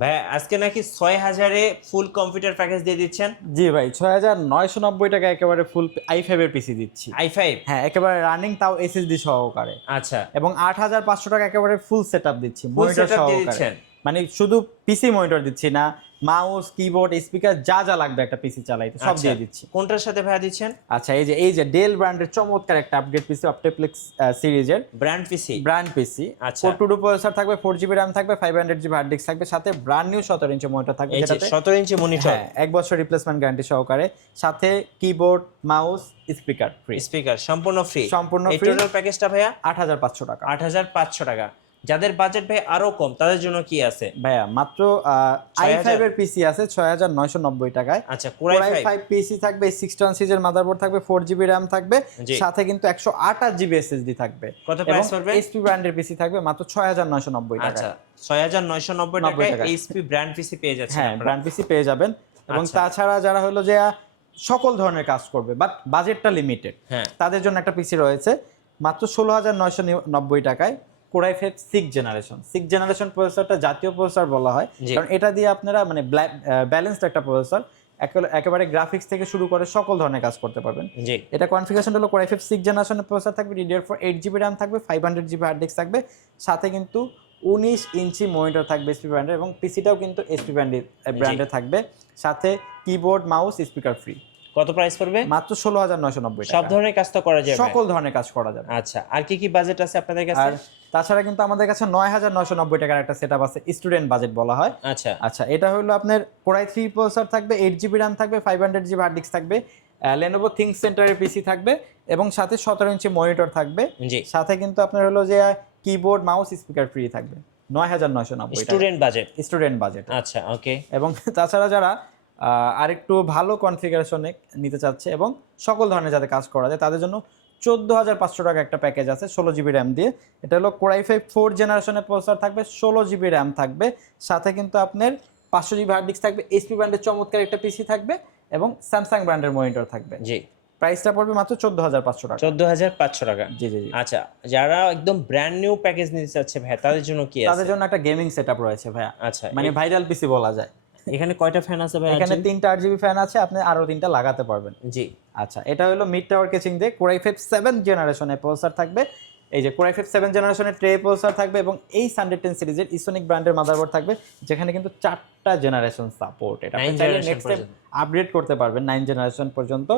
ভাই আজকে নাকি 6000-এ ফুল কম্পিউটার প্যাকেজ দিয়ে দিচ্ছেন? জি ভাই, 6990 টাকা একেবারে ফুল i5 এর পিসি দিচ্ছি। i5? হ্যাঁ, একেবারে রানিং, তাও এসএসডি সহকারে। আচ্ছা, এবং 8500 টাকা একেবারে ফুল সেটআপ দিচ্ছি, ফুল মনিটর সেটআপ দিয়ে সহকারে। দিচ্ছেন? মানে শুধু পিসি মনিটর দিচ্ছি না, মাউস, কিবোর্ড, স্পিকার যা যা লাগবে একটা পিসি চালাইতে সব দিয়ে দিচ্ছি। কোনটার সাথে ভাইয়া দিচ্ছেন? আচ্ছা, এই যে ডেল ব্র্যান্ডের চমৎকার একটা আপগ্রেড পিসি, অপটিপ্লেক্স সিরিজের ব্র্যান্ড পিসি। আচ্ছা, 422 প্রসেসর থাকবে, 4GB RAM থাকবে, 500GB হার্ড ডিস্ক থাকবে, সাথে ব্র্যান্ড নিউ 17 ইঞ্চি মনিটর থাকবে, এই যে যেটাতে 17 ইঞ্চি মনিটর, হ্যাঁ, 1 বছর রিপ্লেসমেন্ট গ্যারান্টি সহকারে, সাথে keyboard, mouse, speaker free. Speaker সম্পূর্ণ ফ্রি। সম্পূর্ণ এই ফ্রি। টোটাল প্যাকেজটা ভাইয়া 8500 টাকা। 8500 টাকা। যাদের বাজেট ভাই আরো কম তাদের জন্য কি আছে ভাইয়া? মাত্র i5 এর পিসি আছে 6990 টাকায়। আচ্ছা, Core i5 পিসি থাকবে, 61 সিরিজের মাদারবোর্ড থাকবে, 4GB RAM থাকবে, সাথে কিন্তু 128GB SSD থাকবে। কত প্রাইস পড়বে? এইচপি ব্র্যান্ডের পিসি থাকবে মাত্র 6990 টাকা। আচ্ছা, 6990 টাকায় এইচপি ব্র্যান্ড পিসি পেয়ে যাচ্ছেন হ্যাঁ, আপনারা। ব্র্যান্ড পিসি পেয়ে যাবেন। এবং তাছাড়া যারা হলো যে সকল ধরনের কাজ করবে বাট বাজেটটা লিমিটেড, তাদের জন্য একটা পিসি রয়েছে মাত্র 16990 টাকায়। Core i5 6th জেনারেশন প্রসেসরটা জাতীয় প্রসেসর বলা হয়, কারণ এটা দিয়ে আপনারা মানে ব্যালেন্সড একটা প্রসেসর, একেবারে গ্রাফিক্স থেকে শুরু করে সকল ধরনের কাজ করতে পারবেন। এটা কনফিগারেশন হলো Core i5 6th জেনারেশনের প্রসেসর থাকবে, DDR4 8GB RAM থাকবে, 500GB হার্ড ডিস্ক থাকবে, সাথে কিন্তু 19 ইঞ্চি মনিটর থাকবে এসপি ব্র্যান্ডের, এবং পিসিটাও কিন্তু এসপি ব্র্যান্ডের থাকবে, সাথে কিবোর্ড, মাউস, স্পিকার ফ্রি। কত প্রাইস পড়বে? মাত্র 16990 টাকা। সব ধরনের কাজ তো করা যাবে? সকল ধরনের কাজ করা যাবে। আচ্ছা, আর কি কি বাজেট আছে আপনাদের কাছে? আর তাছাড়া কিন্তু আমাদের কাছে 9990 টাকার একটা সেটআপ আছে, স্টুডেন্ট বাজেট বলা হয়। আচ্ছা, এটা হলো আপনার Core i3 প্রসেসর থাকবে, 8GB RAM থাকবে, 500GB হার্ড ডিস্ক থাকবে, Lenovo ThinkCenterএর পিসি থাকবে, এবং সাথে 17 ইঞ্চি মনিটর থাকবে, সাথে কিন্তু আপনার হলো যে কিবোর্ড, মাউস, স্পিকার ফ্রি থাকবে। 9990 টাকা স্টুডেন্ট বাজেট। আচ্ছা, ওকে। এবং তাছাড়া যারা আরেকটু ভালো কনফিগারেশনে নিতে চাচ্ছে এবং সকল ধরনের যাতে কাজ করা যায়, তাদের জন্য 14500 টাকা একটা প্যাকেজ আছে 16GB RAM দিয়ে। এটা হলো Core i5 4th জেনারেশনের প্রসেসর থাকবে, 16GB RAM থাকবে, সাথে কিন্তু আপনার 500GB হার্ড ডিস্ক থাকবে, এইচপি ব্র্যান্ডের চমৎকার একটা পিসি থাকবে, এবং স্যামসাং ব্র্যান্ডের মনিটর থাকবে। প্রাইসটা পড়বে মাত্র 14500 টাকা। 14500 টাকা। জি। আচ্ছা, যারা একদম ব্র্যান্ড নিউ প্যাকেজ নিতে চাচ্ছে ভাই, তাদের জন্য কি আছে? তাদের জন্য একটা গেমিং সেটআপ রয়েছে ভাইয়া। আচ্ছা, মানে ভাইরাল পিসি বলা যায়। এখানে কয়টা ফ্যান আছে ভাই? এখানে 3টা 8GB ফ্যান আছে, আপনি আরো 3টা লাগাতে পারবেন। আচ্ছা, এটা হলো মিড টাওয়ার কেচিং দিয়ে Core i5 7th জেনারেশনের প্রসেসর থাকবে। এই যে Core i5 7th জেনারেশনের ট্রে প্রসেসর থাকবে, এবং এই 110 সিরিজের ইসোনিক ব্র্যান্ডের মাদারবোর্ড থাকবে, যেখানে কিন্তু 4টা জেনারেশন সাপোর্ট। এটা আপনি চাইলে নেক্সট টাইম আপগ্রেড করতে পারবেন 9 জেনারেশন পর্যন্ত।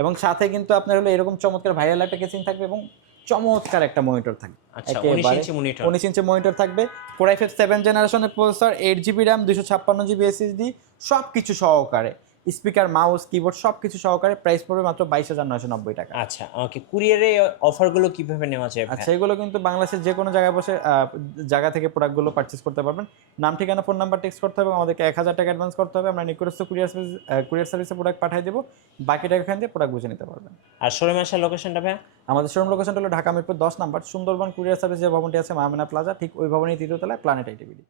এবং সাথে কিন্তু আপনার হলো এরকম চমৎকার ভাইরাল একটা কেচিং থাকবে, এবং চমৎকার একটা মনিটর থাকবে। আচ্ছা, 19 ইঞ্চি মনিটর থাকবে। Core i5 7th জেনারেশনের processor, 8GB RAM, 256GB SSD সবকিছু সহকারে, স্পিকার, মাউস, কিবোর্ড সবকিছু সহকারে। প্রাইস পড়বে মাত্র 22990 টাকা। আচ্ছা, ওকে। কুরিয়ারে অফারগুলো কিভাবে নেওয়া যায়? আচ্ছা, এগুলো কিন্তু বাংলাদেশের যে কোনো জায়গায় বসে জায়গা থেকে প্রোডাক্টগুলো পারচেজ করতে পারবেন। নাম, ঠিকানা, ফোন নাম্বার টেক্সট করতে হবে, আমাদেরকে 1000 টাকা অ্যাডভান্স করতে হবে। আমরা নিকটস্থ কুরিয়ার সার্ভিসে প্রোডাক্ট পাঠিয়ে দেবো, বাকি টাকা এখান থেকে প্রোডাক্ট বুঝে নিতে পারবেন। আর শোরুম আসার লোকেশনটা ভাই? আমাদের শোরুম লোকেশনটা হলো ঢাকা মিরপুর 10 নম্বর, সুন্দরবন কুরিয়ার সার্ভিস যে ভবনটি আছে মায়ামিনা প্লাজা, ঠিক ওই ভবনের 3য় তলায়, প্ল্যানেট আইটিভিডি।